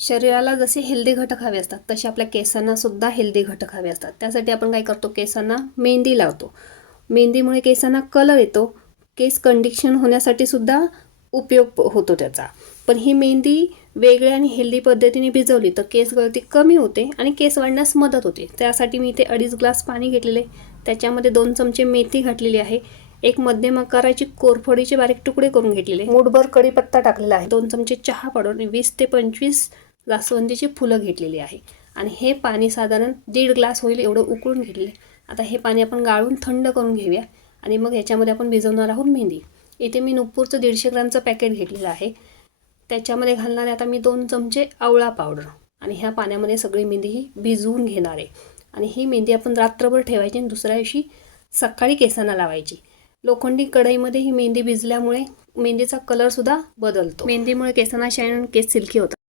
शरीराला जसे हेल्दी घटक हवे असतात तसे आपल्या केसांना सुद्धा हेल्दी घटक हवे असतात. त्यासाठी आपण काय करतो, केसांना मेहंदी लावतो. मेहंदीमुळे केसांना कलर येतो, केस कंडिशन होण्यासाठी सुद्धा उपयोग होतो त्याचा. पण ही मेहंदी वेगळ्या आणि हेल्दी पद्धतीने भिजवली तर केस गळती कमी होते आणि केस वाढण्यास मदत होते. त्यासाठी मी इथे 2.5 ग्लास पाणी घेतलेले, त्याच्यामध्ये 2 चमचे मेथी घातलेली आहे, एक मध्यम आकाराची कोरफडीचे बारीक तुकडे करून घेतलेले, मूठभर कढीपत्ता टाकलेला आहे, 2 चमचे चहा पावडर आणि 20 ते 25 जास्वंदीची फुलं घेतलेली आहे. आणि हे पाणी साधारण 1.5 ग्लास होईल एवढं उकळून घेतले. आता हे पाणी आपण गाळून थंड करून घेऊया आणि मग ह्याच्यामध्ये आपण भिजवणार आहोत मेहंदी. इथे मी नुपूरचं 150 ग्रामचं पॅकेट घेतलेलं आहे, त्याच्यामध्ये घालणार आहे आता मी 2 चमचे आवळा पावडर आणि ह्या पाण्यामध्ये सगळी मेहंदी ही भिजवून घेणार आहे. आणि ही मेहंदी आपण रात्रभर ठेवायची आणि दुसऱ्या दिवशी सकाळी केसांना लावायची. लोखंडी कढईमध्ये ही मेहंदी भिजल्यामुळे मेहंदीचा कलरसुद्धा बदलतो. मेहंदीमुळे केसांना शाईन आणि केस सिल्की होतात.